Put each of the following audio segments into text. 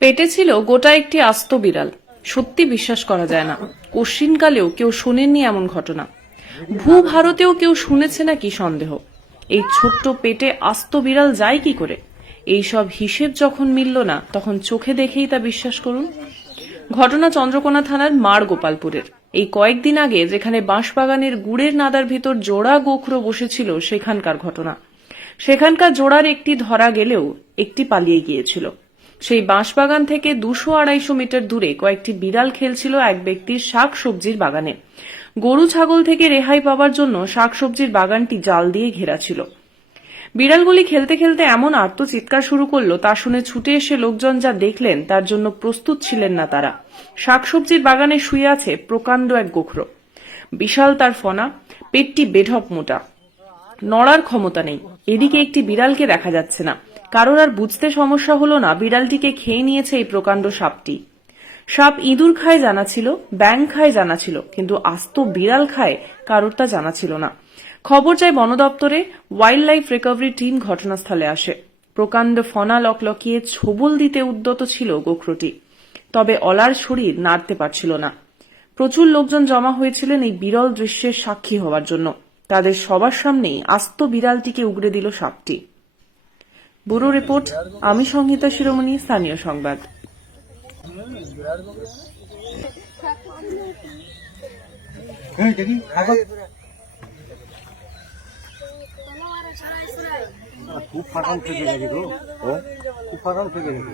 পেটে ছিল গোটা একটি আস্ত বিড়াল। সত্যি বিশ্বাস করা যায় না, কশিনকালেও কেউ শোনেননি এমন ঘটনা। ভারতেও কেউ শুনেছে নাকি সন্দেহ। এই ছোট্ট পেটে আস্ত বিড়াল যায় কি করে? এইসব হিসেব যখন মিলল না, তখন চোখে দেখেই তা বিশ্বাস করুন। ঘটনা চন্দ্রকোনা থানার মাড় গোপালপুরের। এই কয়েকদিন আগে যেখানে বাঁশবাগানের গুড়ের নাদার ভিতর জোড়া গোখরো বসেছিল, সেখানকার ঘটনা। সেখানকার জোড়ার একটি ধরা গেলেও একটি পালিয়ে গিয়েছিল। সেই বাঁশবাগান থেকে 200-250 মিটার দূরে কয়েকটি বিড়াল খেলছিল এক ব্যক্তির শাক সবজির বাগানে। গরু ছাগল থেকে রেহাই পাওয়ার জন্য শাক সবজির বাগানটি জাল দিয়ে ঘেরা ছিল। বিড়ালগুলি খেলতে খেলতে এমন আর্তচিৎকার শুরু করলো, তা শুনে ছুটে এসে লোকজন যা দেখলেন তার জন্য প্রস্তুত ছিলেন না তারা। শাকসবজির বাগানে শুয়ে আছে প্রকাণ্ড এক গোখরো। বিশাল তার ফনা, পেটটি বেঢপ মোটা, নড়ার ক্ষমতা নেই। এদিকে একটি বিড়ালকে দেখা যাচ্ছে না। কারোর আর বুঝতে সমস্যা হলো না বিড়ালটিকে খেয়ে নিয়েছে এই প্রকাণ্ড সাপটি। সাপ ইঁদুর খায় জানা ছিল, ব্যাঙ খায় জানা ছিল, কিন্তু আস্ত বিড়াল খায় কারোর তা জানা ছিল না। খবর যায় বন দপ্তরে। ওয়াইল্ড লাইফ রিকভারি টিম ঘটনাস্থলে আসে। প্রকাণ্ড ফনা লকলকিয়ে ছোবল দিতে উদ্যত ছিল গোখরোটি, তবে অলার শরীর নাড়তে পারছিল না। প্রচুর লোকজন জমা হয়েছিলেন এই বিরল দৃশ্যের সাক্ষী হওয়ার জন্য। তাদের সবার সামনেই আস্ত বিড়ালটিকে উগড়ে দিল সাপটি। ব্যুরো রিপোর্ট, আমি সংহিতা শিরোমণি, স্থানীয় সংবাদ। খুব ফাটান থেকে গেছে গো, খুব ফাটান থেকে গেছে।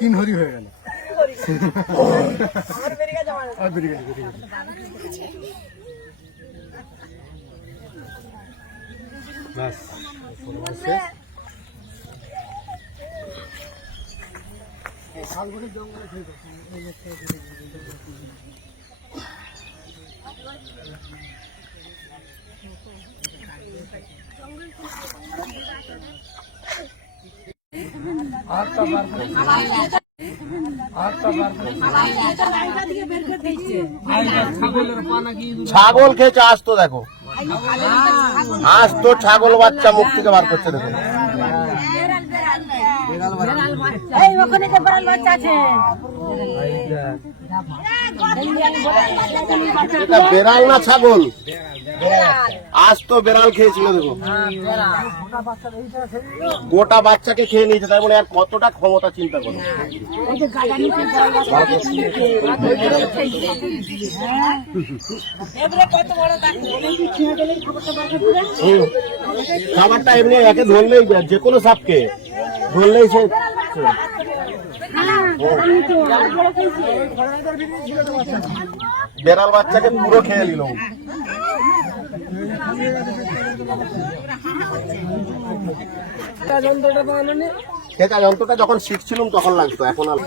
তিন হরি হয়ে গেল। ছাগল খেয়েছে, আজ তো দেখো, আজ তো ছাগল বাচ্চা মুখ থেকে বার করছে। দেখো এটা বেড়াল না ছাগল, আজ তো বেড়াল খেয়েছিল। দেখো গোটা বাচ্চাকে খেয়ে নিয়েছে, তাই বলে আর কতটা ক্ষমতা চিন্তা করো। খাবারটা এমনি একে ধরলেই, যে কোনো সাপকে ধরলেই সে বেড়াল বাচ্চাকে পুরো খেয়ে নিল। খেতা যন্ত্রটা যখন শিখছিলাম তখন লাগতো, এখন আর।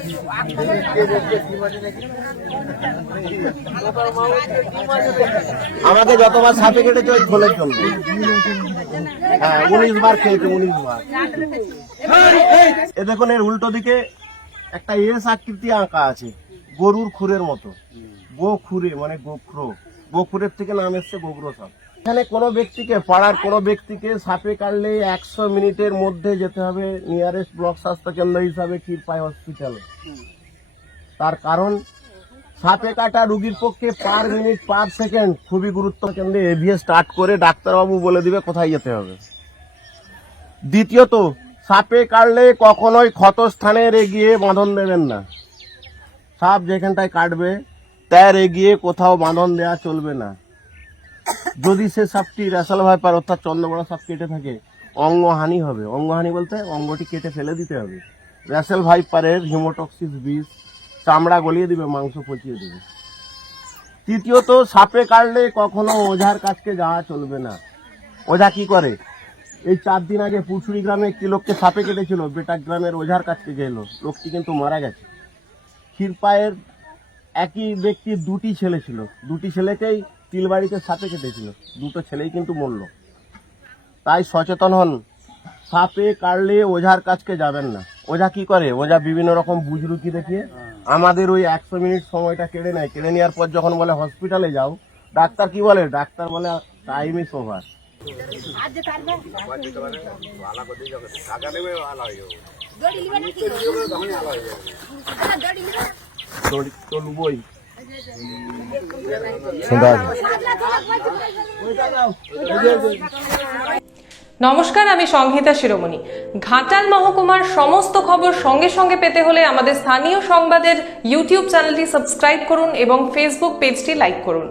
আমাকে যতবার সাপে কেটেছে ওই খোলের জন্য। হ্যাঁ, 19 বার খেয়েছে, 19 বার। এ দেখুন, এর উল্টো দিকে একটা এস আকৃতি আঁকা আছে, গরুর খুরের মতো। গোখুরে মানে গোখরো, গোখুরের থেকে নাম এসছে গোখরো সাপ। এখানে কোনো ব্যক্তিকে, পাড়ার কোনো ব্যক্তিকে সাপে কাটলে 100 মিনিটের মধ্যে যেতে হবে নিয়ারেস্ট ব্লক স্বাস্থ্য কেন্দ্র হিসাবে ক্ষীরপাই হসপিটালে। তার কারণ সাপে কাটা রুগীর পক্ষে পার মিনিট পার সেকেন্ড খুবই গুরুত্ব। কেন্দ্রে এভিএ স্টার্ট করে ডাক্তারবাবু বলে দিবে কোথায় যেতে হবে। দ্বিতীয়ত, সাপে কাটলে কখনোই ক্ষতস্থানের এগিয়ে বাঁধন দেবেন না। সাপ যেখানটায় কাটবে তার এগিয়ে কোথাও বাঁধন দেওয়া চলবে না। যদি সে সাপটি রেশাল ভাইপার অর্থাৎ চন্দ্রবড়া সাপ কেটে থাকে, অঙ্গহানি হবে। অঙ্গহানি বলতে অঙ্গটি কেটে ফেলে দিতে হবে। রেশাল ভাইপারের হিমোটক্সিস বিষ চামড়া গলিয়ে দিবে, মাংস পচিয়ে দিবে। তৃতীয়ত, সাপে কাটলে কখনো ওঝার কাছকে যাওয়া চলবে না। ওঝা কি করে? এই 4 দিন আগে পুরসুরি গ্রামে একটি লোককে সাপে কেটেছিল, বেটা গ্রামের ওঝার কাছকে গেল, লোকটি কিন্তু মারা গেছে। ক্ষীরপায়ের একই ব্যক্তির 2টি ছেলে ছিল, 2টি ছেলেকেই তিলবাড়িতে সাপে কেটেছিল, 2টো ছেলেই কিন্তু মরল। তাই সচেতন হন, সাপে কাটলে ওঝার কাছকে যাবেন না। ওঝা কি করে, ওঝা বিভিন্ন রকম বুজরুকি দেখিয়ে আমাদের ওই 100 মিনিট সময়টা কেড়ে নেয়। কেড়ে নেওয়ার পর যখন বলে হসপিটালে যাও, ডাক্তার কি বলে, ডাক্তার বলে টাইম ইজ ওভার। তো লুবই নমস্কার, আমি সংহিতা শিরোমণি। ঘাটাল মহকুমার সমস্ত খবর সঙ্গে সঙ্গে পেতে হলে আমাদের স্থানীয় সংবাদের ইউটিউব চ্যানেলটি সাবস্ক্রাইব করুন এবং ফেসবুক পেজটি লাইক করুন।